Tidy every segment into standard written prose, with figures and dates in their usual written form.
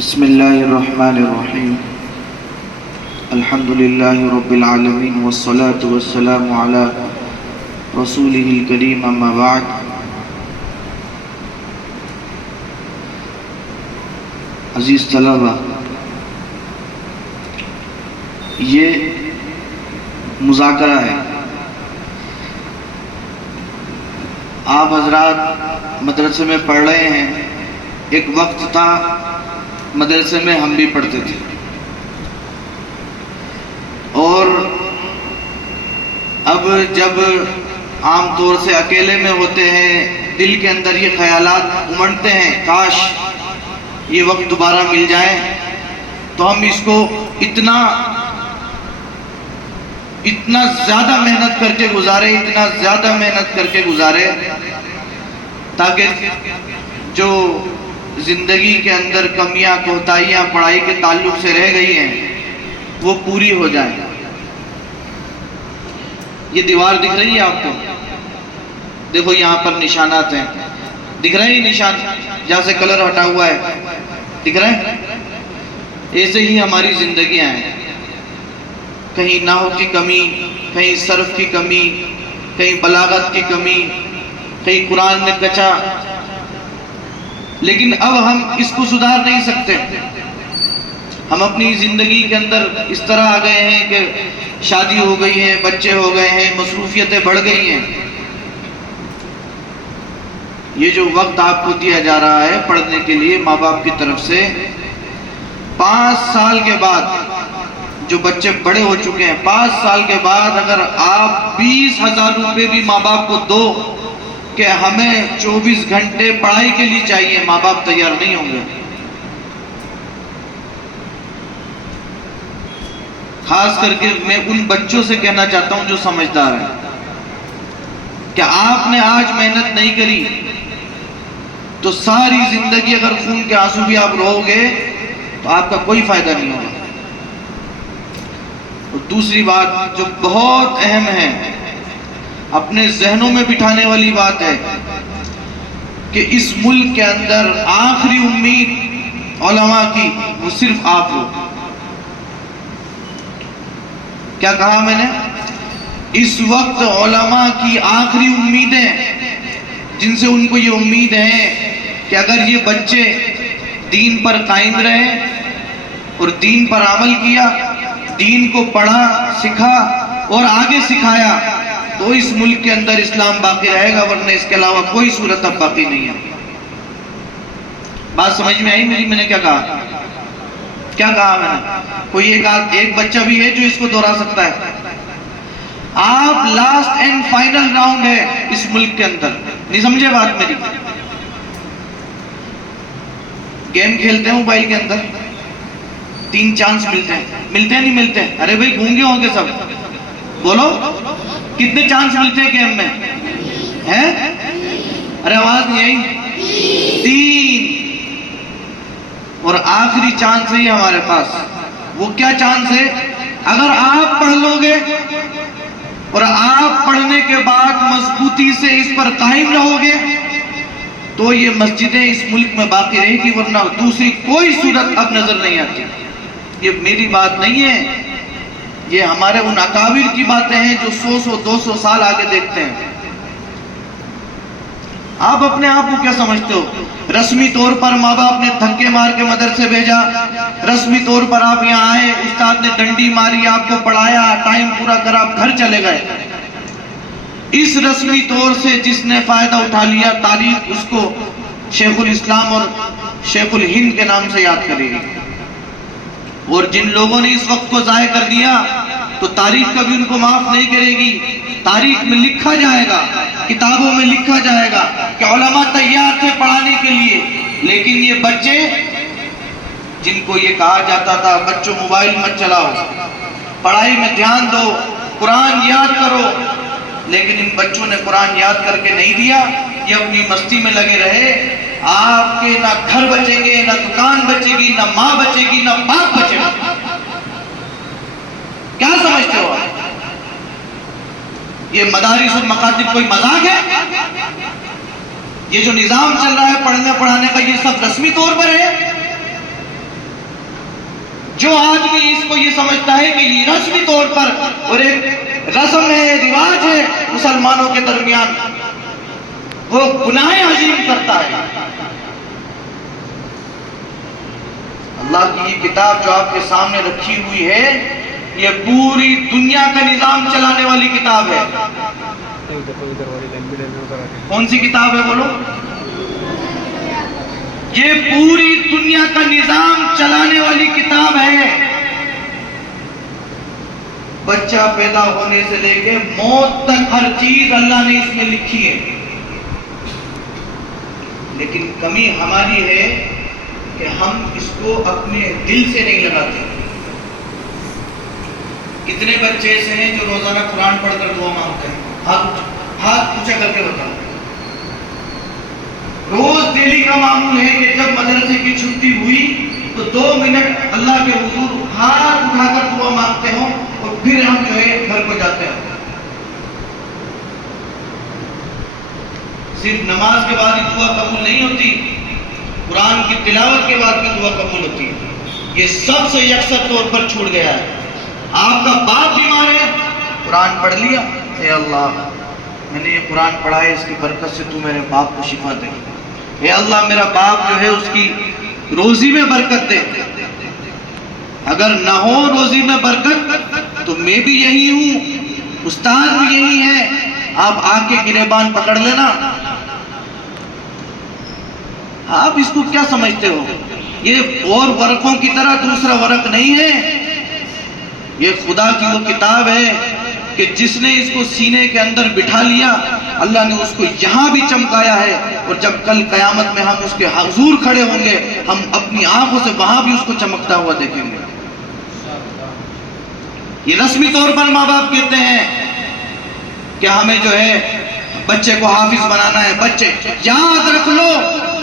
بسم اللہ الرحمن الرحیم الحمد للہ رب العالمین والصلاة والسلام علی رسولہ الکریم اما بعد۔ عزیز طلبہ، یہ مذاکرہ ہے۔ آپ حضرات مدرسے میں پڑھ رہے ہیں، ایک وقت تھا مدرسے میں ہم بھی پڑھتے تھے، اور اب جب عام طور سے اکیلے میں ہوتے ہیں، دل کے اندر یہ خیالات امڑتے ہیں، کاش یہ وقت دوبارہ مل جائے تو ہم اس کو اتنا زیادہ محنت کر کے گزارے تاکہ جو زندگی کے اندر کمیاں کوتاہیاں پڑھائی کے تعلق سے رہ گئی ہیں وہ پوری ہو جائیں۔ یہ دیوار دکھ رہی ہے آپ کو؟ دیکھو یہاں پر نشانات ہیں، دکھ رہے ہیں نشان جہاں سے کلر ہٹا ہوا ہے، دکھ رہے ہیں؟ ایسے ہی ہماری زندگیاں ہیں، کہیں نحو کی کمی، کہیں صرف کی کمی، کہیں بلاغت کی کمی، کہیں قرآن میں کچا، لیکن اب ہم اس کو سدھار نہیں سکتے۔ ہم اپنی زندگی کے اندر اس طرح آ گئے ہیں کہ شادی ہو گئی ہے، بچے ہو گئے ہیں، مصروفیتیں بڑھ گئی ہیں۔ یہ جو وقت آپ کو دیا جا رہا ہے پڑھنے کے لیے ماں باپ کی طرف سے، 5 سال کے بعد جو بچے بڑے ہو چکے ہیں، 5 سال کے بعد اگر آپ 20,000 روپے بھی ماں باپ کو دو کہ ہمیں 24 گھنٹے پڑھائی کے لیے چاہیے، ماں باپ تیار نہیں ہوں گے۔ خاص کر کے میں ان بچوں سے کہنا چاہتا ہوں جو سمجھدار ہیں کہ آپ نے آج محنت نہیں کری تو ساری زندگی اگر خون کے آنسو بھی آپ رو گے تو آپ کا کوئی فائدہ نہیں ہوگا۔ اور دوسری بات جو بہت اہم ہے، اپنے ذہنوں میں بٹھانے والی بات ہے کہ اس ملک کے اندر آخری امید علماء کی وہ صرف آپ ہو۔ کیا کہا میں نے؟ اس وقت علماء کی آخری امیدیں، جن سے ان کو یہ امید ہے کہ اگر یہ بچے دین پر قائم رہے اور دین پر عمل کیا، دین کو پڑھا سکھا اور آگے سکھایا تو اس ملک کے اندر اسلام باقی رہے گا، ورنہ اس کے علاوہ کوئی صورت اب باقی نہیں ہے۔ بات سمجھ میں آئی میری؟ میں نے کیا کہا؟ کیا کہا میں نے؟ کوئی ایک بچہ بھی ہے جو اس کو دہرا سکتا ہے؟ آپ لاسٹ اینڈ فائنل راؤنڈ ہے اس ملک کے اندر، نہیں سمجھے بات میری؟ گیم کھیلتے ہیں موبائل کے اندر، 3 چانس ملتے ہیں نہیں ملتے؟ ارے بھائی گونگے ہوں گے سب، بولو کتنے چانس ملتے ہیں گیم میں؟ ہیں؟ ارے آواز نہیں آئی؟ 3۔ اور آخری چانس ہے ہمارے پاس، وہ کیا چانس ہے؟ اگر آپ پڑھ لو گے اور آپ پڑھنے کے بعد مضبوطی سے اس پر قائم رہو گے تو یہ مسجدیں اس ملک میں باقی رہے گی، ورنہ دوسری کوئی صورت اب نظر نہیں آتی۔ یہ میری بات نہیں ہے، یہ ہمارے ان اکابر کی باتیں ہیں جو 100-200 سال آگے دیکھتے ہیں۔ آپ اپنے آپ کو کیا سمجھتے ہو؟ رسمی طور پر ماں باپ نے دھکے مار کے مدرسے بھیجا، رسمی طور پر آپ یہاں آئے، استاد نے ڈنڈی ماری، آپ کو پڑھایا، ٹائم پورا کرا، آپ گھر چلے گئے۔ اس رسمی طور سے جس نے فائدہ اٹھا لیا، تاریخ اس کو شیخ الاسلام اور شیخ الہند کے نام سے یاد کرے گی، اور جن لوگوں نے اس وقت کو ضائع کر دیا تو تاریخ کبھی ان کو معاف نہیں کرے گی۔ تاریخ میں لکھا جائے گا، کتابوں میں لکھا جائے گا کہ علماء تیار تھے پڑھانے کے لیے، لیکن یہ بچے جن کو یہ کہا جاتا تھا بچوں موبائل مت چلاؤ، پڑھائی میں دھیان دو، قرآن یاد کرو، لیکن ان بچوں نے قرآن یاد کر کے نہیں دیا، یہ اپنی مستی میں لگے رہے۔ آپ کے نہ گھر بچیں گے، نہ دکان بچے گی، نہ ماں بچے گی، نہ باپ بچے گا۔ کیا سمجھتے ہو آپ؟ یہ مدارس اور مکاتب کوئی مذاق ہے؟ یہ جو نظام چل رہا ہے پڑھنے پڑھانے کا، یہ سب رسمی طور پر ہے؟ جو آدمی اس کو یہ سمجھتا ہے کہ یہ رسمی طور پر اور ایک رسم ہے، رواج ہے مسلمانوں کے درمیان، وہ گناہ عظیم کرتا ہے۔ اللہ کی یہ کتاب جو آپ کے سامنے رکھی ہوئی ہے، یہ پوری دنیا کا نظام چلانے والی کتاب ہے۔ کون سی کتاب ہے بولو؟ یہ پوری دنیا کا نظام چلانے والی کتاب ہے۔ بچہ پیدا ہونے سے لے کے موت تک ہر چیز اللہ نے اس میں لکھی ہے۔ لیکن کمی ہماری ہے کہ ہم اس کو اپنے دل سے نہیں لگاتے۔ کتنے بچے ایسے ہیں جو روزانہ قرآن پڑھ کر دعا مانگتے ہیں؟ ہاتھ اونچا کر کے بتاؤ۔ روز ڈیلی کا معمول ہے کہ جب مدرسے کی چھٹی ہوئی تو 2 منٹ اللہ کے حضور ہاتھ اٹھا کر دعا مانگتے ہوں اور پھر ہم جو ہے گھر کو جاتے ہیں۔ صرف نماز کے بعد ہی دعا قبول نہیں ہوتی، قرآن کی تلاوت کے بعد بھی دعا قبول ہوتی ہے۔ یہ سب سے یکسر طور پر چھوٹ گیا ہے۔ آپ کا باپ بیمار ہے، قرآن پڑھ لیا، اے اللہ میں نے یہ قرآن پڑھا ہے، اس کی برکت سے تو میرے باپ کو شفا دے۔ اے اللہ میرا باپ جو ہے اس کی روزی میں برکت دے۔ اگر نہ ہو روزی میں برکت تو میں بھی یہی ہوں، استاد بھی یہی ہے، آپ آ کے گریبان پکڑ لینا۔ آپ اس کو کیا سمجھتے ہو؟ یہ اور ورقوں کی طرح دوسرا ورق نہیں ہے، یہ خدا کی وہ کتاب ہے کہ جس نے اس کو سینے کے اندر بٹھا لیا، اللہ نے اس کو یہاں بھی چمکایا ہے، اور جب کل قیامت میں ہم اس کے حضور کھڑے ہوں گے، ہم اپنی آنکھوں سے وہاں بھی اس کو چمکتا ہوا دیکھیں گے۔ یہ رسمی طور پر ماں باپ کہتے ہیں کہ ہمیں جو ہے بچے کو حافظ بنانا ہے۔ بچے یاد رکھ لو،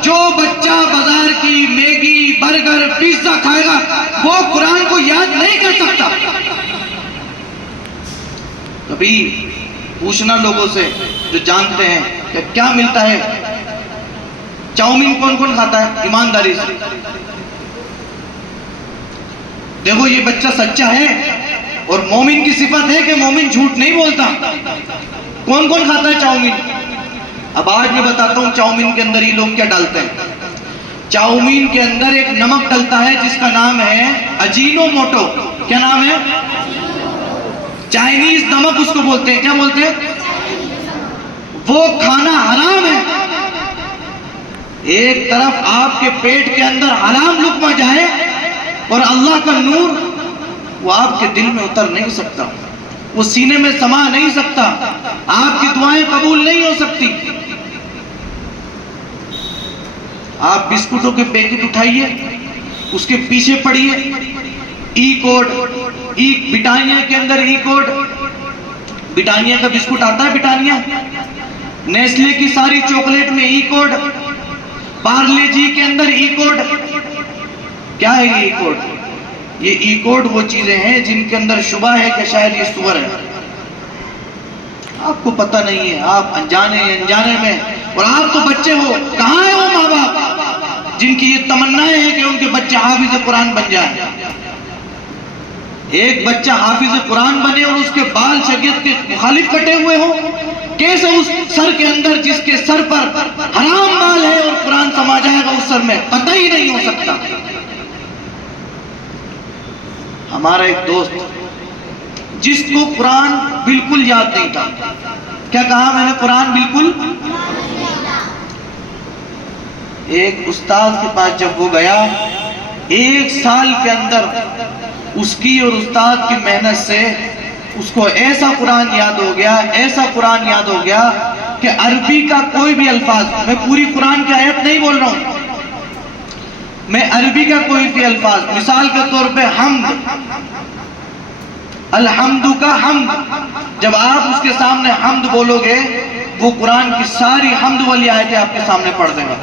جو بچہ بازار کی میگی، برگر، پیزا کھائے گا وہ قرآن کو یاد نہیں کر سکتا۔ کبھی پوچھنا لوگوں سے جو جانتے ہیں کہ کیا ملتا ہے، چاؤمین کون کون کھاتا ہے ایمانداری سے؟ دیکھو یہ بچہ سچا ہے، اور مومن کی صفت ہے کہ مومن جھوٹ نہیں بولتا۔ کون کون کھاتا ہے چاؤمین؟ اب آج میں بتاتا ہوں چاؤمین کے اندر یہ لوگ کیا ڈالتے ہیں۔ چاؤمین کے اندر ایک نمک ڈلتا ہے جس کا نام ہے اجینو موٹو۔ کیا نام ہے؟ چائنیز نمک اس کو بولتے ہیں۔ کیا بولتے ہیں؟ وہ کھانا حرام ہے۔ ایک طرف آپ کے پیٹ کے اندر حرام لقمہ جائے اور اللہ کا نور وہ آپ کے دل میں اتر نہیں سکتا، وہ سینے میں سما نہیں سکتا، آپ کی دعائیں قبول نہیں ہو سکتی۔ آپ بسکٹوں کے پیکٹ اٹھائیے، اس کے پیچھے پڑھیے ای کوڈ، بٹانیہ کے اندر ای کوڈ، بٹانیہ کا بسکٹ آتا ہے بٹانیہ، نیسلے کی ساری چاکلیٹ میں ای کوڈ، پارلے جی کے اندر ای کوڈ۔ کیا ہے یہ ای کوڈ؟ یہ ای کوڈ وہ چیزیں ہیں جن کے اندر شبہ ہے کہ شاید یہ سور ہے، آپ کو پتہ نہیں ہے، آپ انجانے میں، اور آپ تو بچے ہو۔ کہاں ہے وہ ماں باپ جن کی یہ تمنائیں ہیں کہ ان کے بچے حافظ قرآن بن جائیں؟ ایک بچہ حافظ قرآن بنے اور اس کے بال شریعت کے مخالف کٹے ہوئے ہوں، کیسے اس سر کے اندر جس کے سر پر حرام بال ہے اور قرآن سما جائے گا اس سر میں؟ پتہ ہی نہیں ہو سکتا۔ ہمارا ایک دوست جس کو قرآن بالکل یاد نہیں تھا، کیا کہا میں نے؟ قرآن بالکل۔ ایک استاد کے پاس جب وہ گیا، 1 سال کے اندر اس کی اور استاد کی محنت سے اس کو ایسا قرآن یاد ہو گیا، ایسا قرآن یاد ہو گیا کہ عربی کا کوئی بھی الفاظ، میں پوری قرآن کی آیت نہیں بول رہا ہوں، میں عربی کا کوئی بھی الفاظ، مثال کے طور پہ حمد، الحمد کا حمد، جب آپ اس کے سامنے حمد بولو گے وہ قرآن کی ساری حمد والی آیتیں آپ کے سامنے پڑھ دے گا۔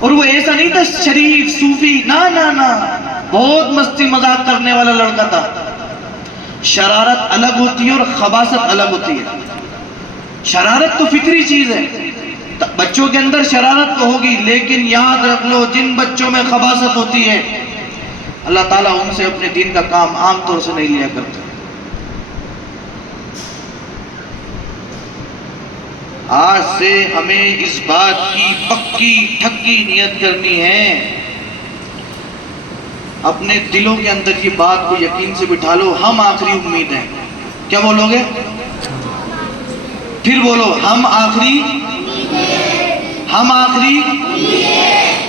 اور وہ ایسا نہیں تھا شریف صوفی، نا بہت مستی مذاق کرنے والا لڑکا تھا۔ شرارت الگ ہوتی ہے اور خباثت الگ ہوتی ہے۔ شرارت تو فطری چیز ہے، بچوں کے اندر شرارت تو ہوگی، لیکن یاد رکھ لو جن بچوں میں خباثت ہوتی ہے اللہ تعالیٰ ان سے اپنے دین کا کام عام طور سے نہیں لیا کرتا۔ آج سے ہمیں اس بات کی پکی ٹھکی نیت کرنی ہے، اپنے دلوں کے اندر یہ بات کو یقین سے بٹھا لو، ہم آخری امید ہیں۔ کیا بولو گے؟ پھر بولو، ہم آخری، ہم آخری۔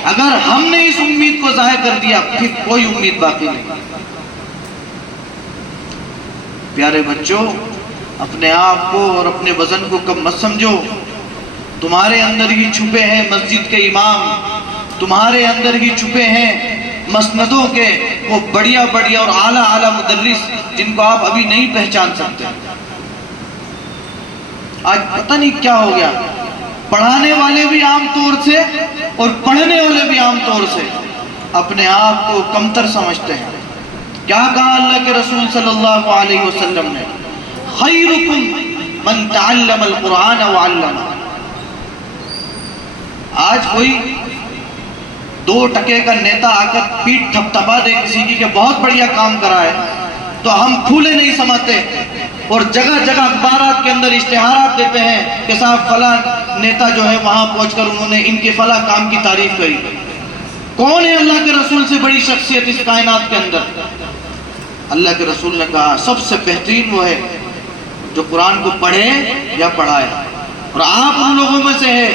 اگر ہم نے اس امید کو ظاہر کر دیا پھر کوئی امید باقی نہیں۔ پیارے بچوں، اپنے آپ کو اور اپنے وزن کو کم مت سمجھو۔ تمہارے اندر ہی چھپے ہیں مسجد کے امام، تمہارے اندر ہی چھپے ہیں مسندوں کے وہ بڑیا بڑیا اور اعلیٰ اعلیٰ مدرس جن کو آپ ابھی نہیں پہچان سکتے۔ آج پتہ نہیں کیا ہو گیا، پڑھانے والے بھی عام طور سے اور پڑھنے والے بھی عام طور سے اپنے آپ کو کمتر سمجھتے ہیں۔ کیا کہا اللہ کے رسول صلی اللہ علیہ وسلم نے؟ خیرکم من تعلم القرآن وعلمہ۔ آج کوئی 2 ٹکے کا نیتا آ کر پیٹ تھپتھپا دے کسی کی کہ بہت بڑھیا کام کرا ہے تو ہم پھولے نہیں سماتے اور جگہ جگہ اخبارات کے اندر اشتہارات دیتے ہیں کہ صاحب فلاں نیتا جو ہے وہاں پہنچ کر انہوں نے ان کے فلاں کام کی تعریف کری۔ کون ہے اللہ کے رسول سے بڑی شخصیت اس کائنات کے اندر؟ اللہ کے رسول نے کہا سب سے بہترین وہ ہے جو قرآن کو پڑھے یا پڑھائے، اور آپ ان لوگوں میں سے ہے۔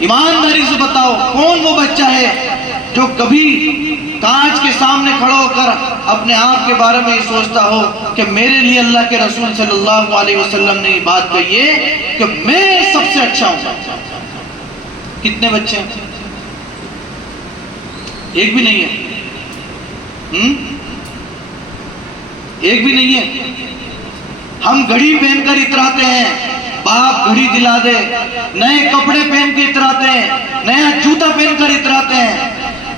ایمانداری سے بتاؤ کون وہ بچہ ہے جو کبھی کانچ کے سامنے کھڑا ہو کر اپنے آپ کے بارے میں یہ سوچتا ہو کہ میرے لیے اللہ کے رسول صلی اللہ علیہ وسلم نے یہ بات کہی ہے کہ میں سب سے اچھا ہوں؟ کتنے بچے ہیں؟ ایک بھی نہیں ہے، ایک بھی نہیں ہے۔ ہم گھڑی پہن کر اتراتے ہیں، باپ گھڑی دلا دے، نئے کپڑے پہن کے اتراتے ہیں، نیا جوتا پہن کر اتراتے ہیں۔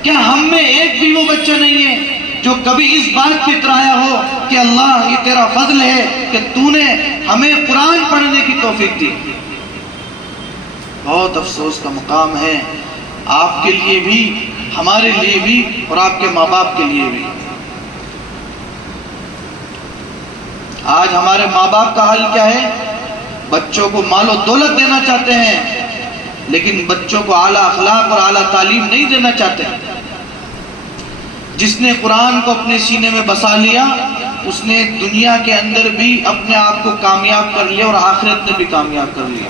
کیا ہم میں ایک بھی وہ بچہ نہیں ہے جو کبھی اس بات پہ اترایا ہو کہ اللہ یہ تیرا فضل ہے کہ تو نے ہمیں قرآن پڑھنے کی توفیق دی؟ بہت افسوس کا مقام ہے آپ کے لیے بھی، ہمارے لیے بھی، اور آپ کے ماں باپ کے لیے بھی۔ آج ہمارے ماں باپ کا حال کیا ہے؟ بچوں کو مال و دولت دینا چاہتے ہیں لیکن بچوں کو اعلیٰ اخلاق اور اعلیٰ تعلیم نہیں دینا چاہتے۔ جس نے قرآن کو اپنے سینے میں بسا لیا اس نے دنیا کے اندر بھی اپنے آپ کو کامیاب کر لیا اور آخرت میں بھی کامیاب کر لیا۔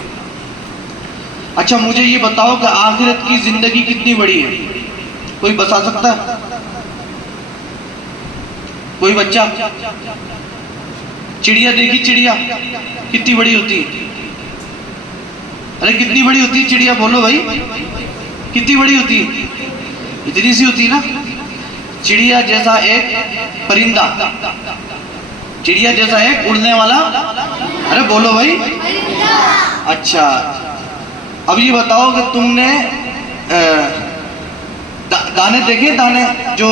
اچھا مجھے یہ بتاؤ کہ آخرت کی زندگی کتنی بڑی ہے؟ کوئی بتا سکتا ہے؟ کوئی بچہ؟ چڑیا دیکھی چڑیا کتنی بڑی ہوتی ہے؟ ارے کتنی بڑی ہوتی ہے چڑیا؟ بولو بھائی کتنی بڑی ہوتی ہے؟ اتنی سی ہوتی ہے نا۔ چڑیا جیسا ایک پرندہ، چڑیا جیسا ایک اڑنے والا، ارے بولو بھائی۔ اچھا اب یہ بتاؤ کہ تم نے دانے دیکھے؟ دانے جو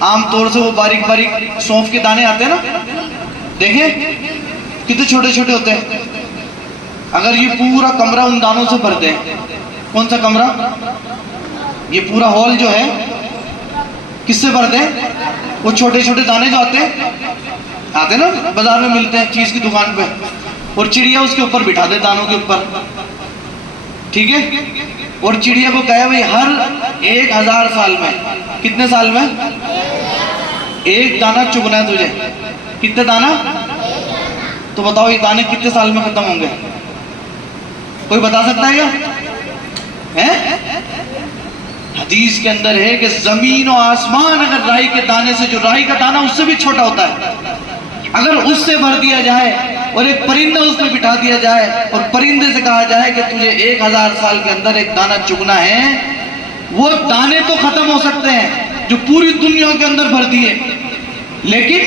عام طور سے وہ باریک باریک سونف کے دانے آتے ہیں نا، دیکھیں کتنے چھوٹے چھوٹے ہوتے ہیں۔ اگر یہ پورا کمرہ ان دانوں سے بھر دیں، کون سا کمرہ؟ یہ پورا ہال جو ہے کس سے بھر دیں؟ وہ چھوٹے چھوٹے دانے جو آتے ہیں نا بازار میں ملتے ہیں چیز کی دکان پہ، اور چڑیا اس کے اوپر بٹھا دے دانوں کے اوپر، ٹھیک ہے؟ اور چڑیا کو کہے بھائی ہر 1000 سال میں، کتنے سال میں؟ ایک دانہ چگنا ہے تجھے۔ کتنے دانہ؟ تو بتاؤ یہ دانے کتنے سال میں ختم ہوں گے؟ کوئی بتا سکتا ہے کیا؟ حدیث کے اندر ہے کہ زمین و آسمان اگر رائی کے دانے سے، جو رائی کا دانہ اس سے بھی چھوٹا ہوتا ہے، اگر اس سے بھر دیا جائے اور ایک پرندہ اس میں بٹھا دیا جائے اور پرندے سے کہا جائے کہ تجھے 1000 سال کے اندر ایک دانہ چگنا ہے، وہ دانے تو ختم ہو سکتے ہیں جو پوری دنیا کے اندر بھر دیے، لیکن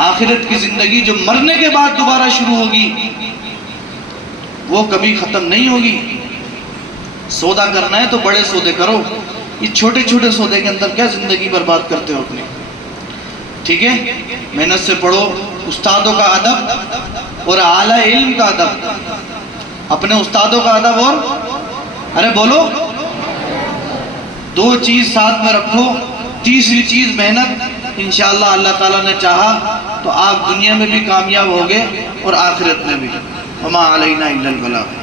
آخرت کی زندگی جو مرنے کے بعد دوبارہ شروع ہوگی وہ کبھی ختم نہیں ہوگی۔ سودا کرنا ہے تو بڑے سودے کرو، یہ چھوٹے چھوٹے سودے کے اندر کیا زندگی برباد کرتے ہو اپنی؟ ٹھیک ہے، محنت سے پڑھو، استادوں کا ادب اور اعلیٰ علم کا ادب، اپنے استادوں کا ادب اور ارے بولو، دو چیز ساتھ میں رکھو، تیسری چیز محنت، انشاءاللہ اللہ تعالیٰ نے چاہا تو آپ دنیا میں بھی کامیاب ہوگے اور آخرت میں بھی۔ وما علینا الا البلاغ۔